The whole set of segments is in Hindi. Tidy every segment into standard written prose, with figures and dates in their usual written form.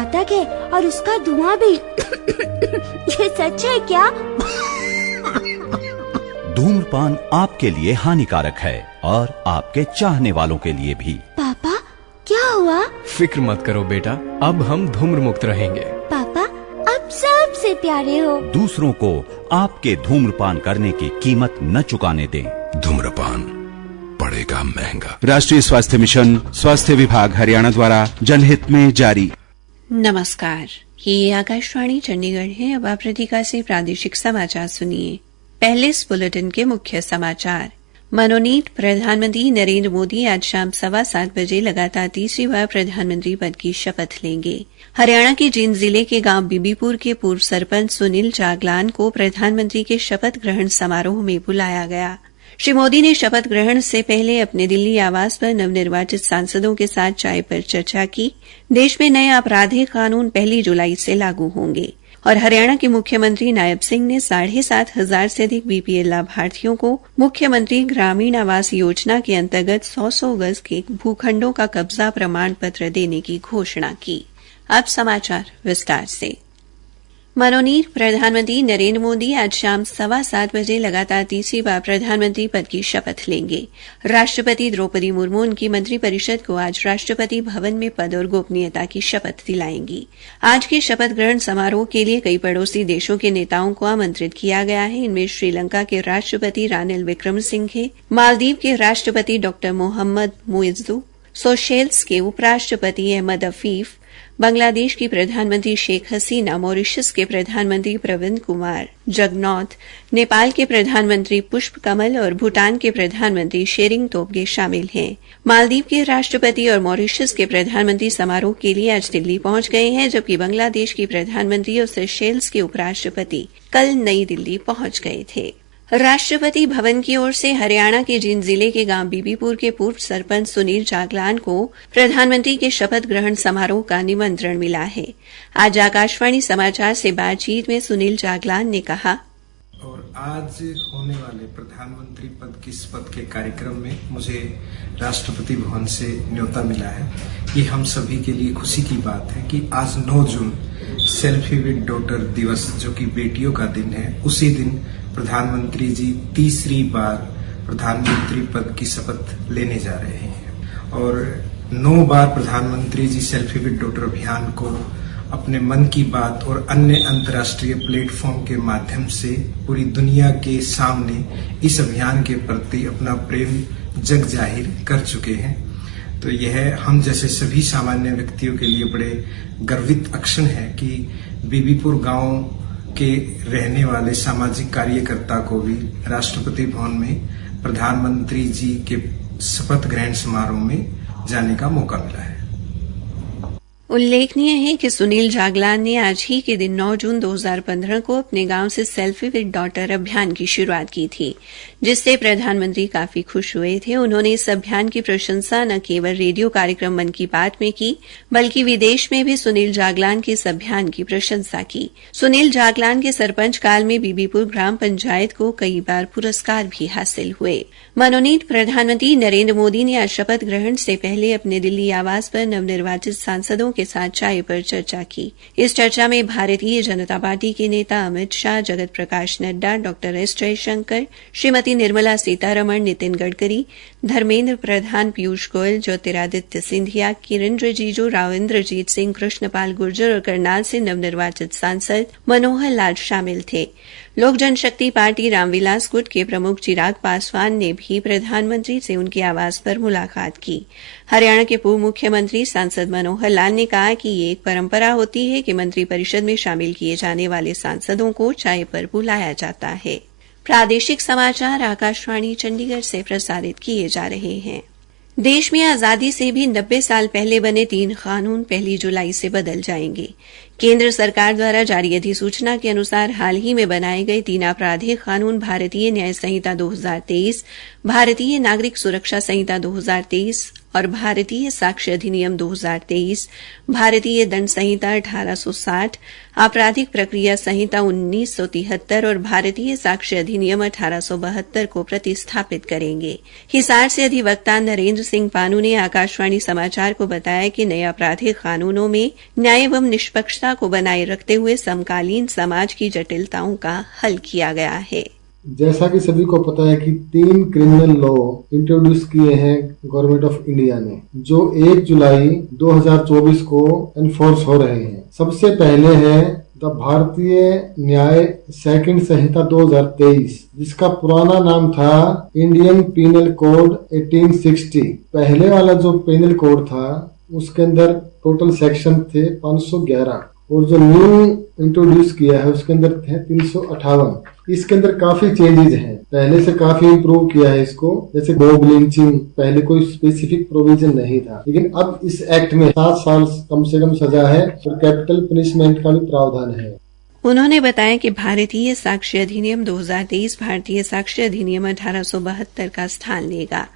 घातक है और उसका धुआं भी। ये सच है क्या? धूम्रपान आपके लिए हानिकारक है और आपके चाहने वालों के लिए भी। पापा क्या हुआ? फिक्र मत करो बेटा, अब हम धूम्र मुक्त रहेंगे। पापा अब सबसे प्यारे हो। दूसरों को आपके धूम्रपान करने की कीमत न चुकाने दें। धूम्रपान पड़ेगा महंगा। राष्ट्रीय स्वास्थ्य मिशन, स्वास्थ्य विभाग हरियाणा द्वारा जनहित में जारी। नमस्कार, ये आकाशवाणी चंडीगढ़ है। अब आप प्रतिका से प्रादेशिक समाचार सुनिए। पहले इस बुलेटिन के मुख्य समाचार। मनोनीत प्रधानमंत्री नरेंद्र मोदी आज शाम 7:15 बजे लगातार तीसरी बार प्रधानमंत्री पद की शपथ लेंगे। हरियाणा के जींद जिले के गांव बीबीपुर के पूर्व सरपंच सुनील जागलान को प्रधानमंत्री के शपथ ग्रहण समारोह में बुलाया गया। श्री मोदी ने शपथ ग्रहण से पहले अपने दिल्ली आवास पर नवनिर्वाचित सांसदों के साथ चाय पर चर्चा की। देश में नए आपराधिक कानून 1 जुलाई से लागू होंगे और हरियाणा के मुख्यमंत्री नायब सिंह ने 7,500 से अधिक बीपीएल लाभार्थियों को मुख्यमंत्री ग्रामीण आवास योजना के अंतर्गत 100 गज के भूखंडों का कब्जा प्रमाण पत्र देने की घोषणा की। अब समाचार विस्तार से। मनोनीत प्रधानमंत्री नरेंद्र मोदी आज शाम 7:15 बजे लगातार तीसरी बार प्रधानमंत्री पद की शपथ लेंगे। राष्ट्रपति द्रौपदी मुर्मू उनकी मंत्रिपरिषद को आज राष्ट्रपति भवन में पद और गोपनीयता की शपथ दिलाएंगी। आज के शपथ ग्रहण समारोह के लिए कई पड़ोसी देशों के नेताओं को आमंत्रित किया गया है। इनमें श्रीलंका के राष्ट्रपति रानिल विक्रमसिंघे, मालदीव के राष्ट्रपति डॉ मोहम्मद मुइज्जू, सोशेल्स के उपराष्ट्रपति अहमद अफीफ, बांग्लादेश की प्रधानमंत्री शेख हसीना, मॉरिशस के प्रधानमंत्री प्रविंद कुमार जगनॉथ, नेपाल के प्रधानमंत्री पुष्प कमल और भूटान के प्रधानमंत्री शेरिंग तोब्गे शामिल हैं। मालदीव के राष्ट्रपति और मॉरिशस के प्रधानमंत्री समारोह के लिए आज दिल्ली पहुंच गए हैं, जबकि बांग्लादेश की प्रधानमंत्री और सेशेल्स के उपराष्ट्रपति कल नई दिल्ली पहुंच गए थे। राष्ट्रपति भवन की ओर से हरियाणा के जींद जिले के गांव बीबीपुर के पूर्व सरपंच सुनील जागलान को प्रधानमंत्री के शपथ ग्रहण समारोह का निमंत्रण मिला है। आज आकाशवाणी समाचार से बातचीत में सुनील जागलान ने कहा, और आज होने वाले प्रधानमंत्री पद की शपथ के कार्यक्रम में मुझे राष्ट्रपति भवन से न्योता मिला है। ये हम सभी के लिए खुशी की बात है कि आज 9 जून सेल्फी विद डॉटर दिवस, जो कि बेटियों का दिन है, उसी दिन प्रधानमंत्री जी तीसरी बार प्रधानमंत्री पद की शपथ लेने जा रहे हैं। और 9 बार प्रधानमंत्री जी सेल्फी विद डॉटर अभियान को अपने मन की बात और अन्य अंतर्राष्ट्रीय प्लेटफॉर्म के माध्यम से पूरी दुनिया के सामने इस अभियान के प्रति अपना प्रेम जग जाहिर कर चुके हैं। तो यह हम जैसे सभी सामान्य व्यक्तियों के लिए बड़े गर्वित क्षण है कि बीबीपुर गांव के रहने वाले सामाजिक कार्यकर्ता को भी राष्ट्रपति भवन में प्रधानमंत्री जी के शपथ ग्रहण समारोह में जाने का मौका मिला है। उल्लेखनीय है कि सुनील जागलान ने आज ही के दिन 9 जून 2015 को अपने गांव से सेल्फी विद डॉटर अभियान की शुरुआत की थी, जिससे प्रधानमंत्री काफी खुश हुए थे। उन्होंने इस अभियान की प्रशंसा न केवल रेडियो कार्यक्रम मन की बात में की, बल्कि विदेश में भी सुनील जागलान के इस अभियान की प्रशंसा की। सुनील जागलान के सरपंच काल में बीबीपुर ग्राम पंचायत को कई बार पुरस्कार भी हासिल हुए। मनोनीत प्रधानमंत्री नरेंद्र मोदी ने आज शपथ ग्रहण से पहले अपने दिल्ली आवास पर नवनिर्वाचित सांसदों के साथ चाय पर चर्चा की। इस चर्चा में भारतीय जनता पार्टी के नेता अमित शाह, जगत प्रकाश नड्डा, डॉक्टर एस जयशंकर, श्रीमती निर्मला सीतारमण, नितिन गडकरी, धर्मेंद्र प्रधान, पीयूष गोयल, ज्योतिरादित्य सिंधिया, किरण रिजिजू, राव इंद्रजीत सिंह, कृष्णपाल गुर्जर और करनाल से नवनिर्वाचित सांसद मनोहर लाल शामिल थे। लोक जनशक्ति पार्टी रामविलास गुट के प्रमुख चिराग पासवान ने भी प्रधानमंत्री से उनके आवास पर मुलाकात की। हरियाणा के पूर्व मुख्यमंत्री सांसद मनोहर लाल ने कहा कि ये एक परंपरा होती है कि मंत्रिपरिषद में शामिल किए जाने वाले सांसदों को चाय पर बुलाया जाता है। प्रादेशिक समाचार आकाशवाणी चंडीगढ़ से प्रसारित किए जा रहे हैं। देश में आजादी से भी 90 साल पहले बने 3 कानून 1 जुलाई से बदल जाएंगे। केंद्र सरकार द्वारा जारी अधिसूचना के अनुसार हाल ही में बनाए गए 3 आपराधिक कानून भारतीय न्याय संहिता 2023, भारतीय नागरिक सुरक्षा संहिता 2023 और भारतीय साक्ष्य अधिनियम 2023, भारतीय दंड संहिता 1860, आपराधिक प्रक्रिया संहिता 1973 और भारतीय साक्ष्य अधिनियम 1872 को प्रतिस्थापित करेंगे। हिसार से अधिवक्ता नरेंद्र सिंह पानू ने आकाशवाणी समाचार को बताया कि नए आपराधिक कानूनों में न्याय एवं निष्पक्षता को बनाए रखते हुए समकालीन समाज की जटिलताओं का हल किया गया है। जैसा कि सभी को पता है कि 3 क्रिमिनल लॉ इंट्रोड्यूस किए हैं गवर्नमेंट ऑफ इंडिया ने, जो 1 जुलाई 2024 को एनफोर्स हो रहे हैं। सबसे पहले है द भारतीय न्याय सेकंड संहिता 2023, जिसका पुराना नाम था इंडियन पीनल कोड 1860। पहले वाला जो पीनल कोड था उसके अंदर टोटल सेक्शन थे 511 और जो न्यू इंट्रोड्यूस किया है उसके अंदर थे 358। इसके अंदर काफी चेंजेस हैं, पहले से काफी इम्प्रूव किया है इसको। जैसे मॉब लिंचिंग, पहले कोई स्पेसिफिक प्रोविजन नहीं था, लेकिन अब इस एक्ट में 7 साल कम से कम सजा है और कैपिटल पनिशमेंट का भी प्रावधान है। उन्होंने बताया कि भारतीय साक्ष्य अधिनियम 2023 भारतीय साक्ष्य अधिनियम 1872 का स्थान लेगा।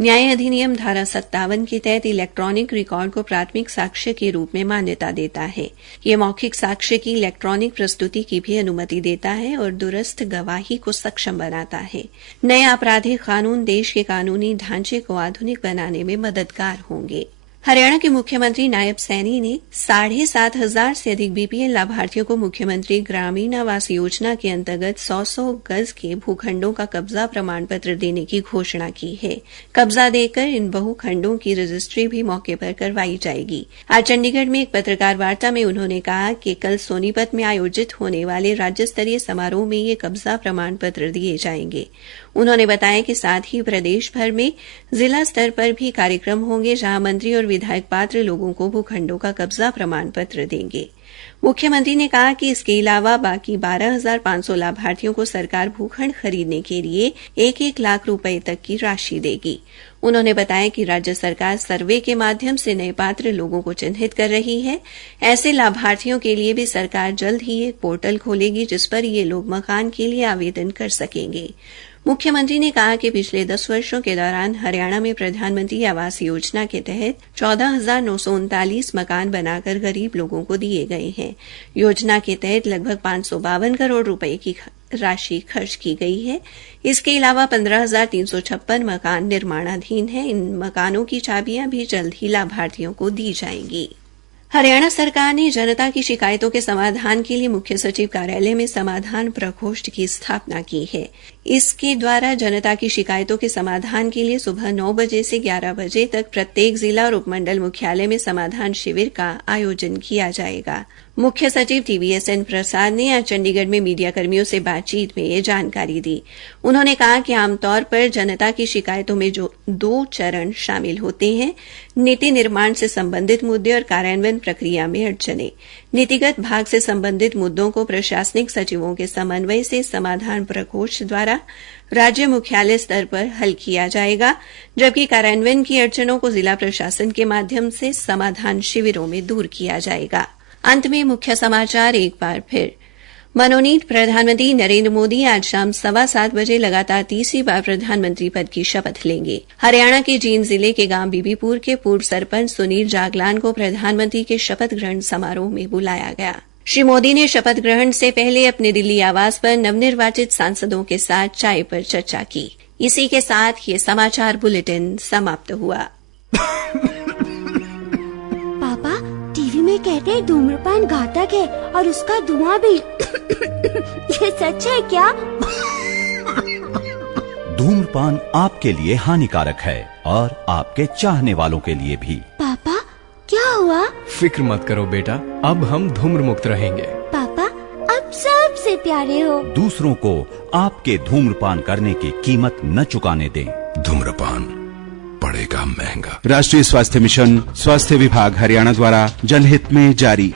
न्याय अधिनियम धारा 57 के तहत इलेक्ट्रॉनिक रिकॉर्ड को प्राथमिक साक्ष्य के रूप में मान्यता देता है। यह मौखिक साक्ष्य की इलेक्ट्रॉनिक प्रस्तुति की भी अनुमति देता है और दूरस्थ गवाही को सक्षम बनाता है। नए आपराधिक कानून देश के कानूनी ढांचे को आधुनिक बनाने में मददगार होंगे। हरियाणा के मुख्यमंत्री नायब सैनी ने 7,500 से अधिक बीपीएल लाभार्थियों को मुख्यमंत्री ग्रामीण आवास योजना के अंतर्गत 100 गज के भूखंडों का कब्जा प्रमाण पत्र देने की घोषणा की है। कब्जा देकर इन बहुखंडों की रजिस्ट्री भी मौके पर करवाई जाएगी। आज चंडीगढ़ में एक पत्रकार वार्ता में उन्होंने कहा कि कल सोनीपत में आयोजित होने वाले राज्य स्तरीय समारोह में ये कब्जा प्रमाण पत्र दिए जाएंगे। उन्होंने बताया कि साथ ही प्रदेश भर में जिला स्तर पर भी कार्यक्रम होंगे, जहां मंत्री और विधायक पात्र लोगों को भूखंडों का कब्जा प्रमाण पत्र देंगे। मुख्यमंत्री ने कहा कि इसके अलावा बाकी 12,500 लाभार्थियों को सरकार भूखंड खरीदने के लिए 1-1 लाख रुपए तक की राशि देगी। उन्होंने बताया कि राज्य सरकार सर्वे के माध्यम से नए पात्र लोगों को चिन्हित कर रही है। ऐसे लाभार्थियों के लिए भी सरकार जल्द ही एक पोर्टल खोलेगी, जिस पर ये लोग मकान के लिए आवेदन कर सकेंगे। मुख्यमंत्री ने कहा कि पिछले 10 वर्षों के दौरान हरियाणा में प्रधानमंत्री आवास योजना के तहत 14,939 मकान बनाकर गरीब लोगों को दिए गए हैं। योजना के तहत लगभग 552 करोड़ रुपए की राशि खर्च की गई है। इसके अलावा 15,356 मकान निर्माणाधीन हैं। इन मकानों की चाबियां भी जल्द ही लाभार्थियों को दी जाएंगी। हरियाणा सरकार ने जनता की शिकायतों के समाधान के लिए मुख्य सचिव कार्यालय में समाधान प्रकोष्ठ की स्थापना की है। इसके द्वारा जनता की शिकायतों के समाधान के लिए सुबह 9 बजे से 11 बजे तक प्रत्येक जिला और उपमंडल मुख्यालय में समाधान शिविर का आयोजन किया जाएगा। मुख्य सचिव TVSN प्रसाद ने आज चंडीगढ़ में मीडिया कर्मियों से बातचीत में ये जानकारी दी। उन्होंने कहा कि आमतौर पर जनता की शिकायतों में जो 2 चरण शामिल होते हैं, नीति निर्माण से संबंधित मुद्दे और कार्यान्वयन प्रक्रिया में अड़चनें। नीतिगत भाग से संबंधित मुद्दों को प्रशासनिक सचिवों के समन्वय से समाधान प्रकोष्ठ द्वारा राज्य मुख्यालय स्तर पर हल किया जाएगा, जबकि कार्यान्वयन की अड़चनों को जिला प्रशासन के माध्यम से समाधान शिविरों में दूर किया जाएगा। अंत में मुख्य समाचार एक बार फिर। मनोनीत प्रधानमंत्री नरेंद्र मोदी आज शाम 7:15 बजे लगातार तीसरी बार प्रधानमंत्री पद की शपथ लेंगे। हरियाणा के जींद जिले के गांव बीबीपुर के पूर्व सरपंच सुनील जागलान को प्रधानमंत्री के शपथ ग्रहण समारोह में बुलाया गया। श्री मोदी ने शपथ ग्रहण से पहले अपने दिल्ली आवास पर नवनिर्वाचित सांसदों के साथ चाय पर चर्चा की। इसी के साथ ये समाचार बुलेटिन समाप्त हुआ। में कहते हैं धूम्रपान घातक है और उसका धुआं भी। ये सच है क्या? धूम्रपान आपके लिए हानिकारक है और आपके चाहने वालों के लिए भी। पापा क्या हुआ? फिक्र मत करो बेटा, अब हम धूम्र मुक्त रहेंगे। पापा अब सबसे प्यारे हो। दूसरों को आपके धूम्रपान करने की कीमत न चुकाने दें। धूम्रपान पड़ेगा महंगा। राष्ट्रीय स्वास्थ्य मिशन, स्वास्थ्य विभाग हरियाणा द्वारा जनहित में जारी।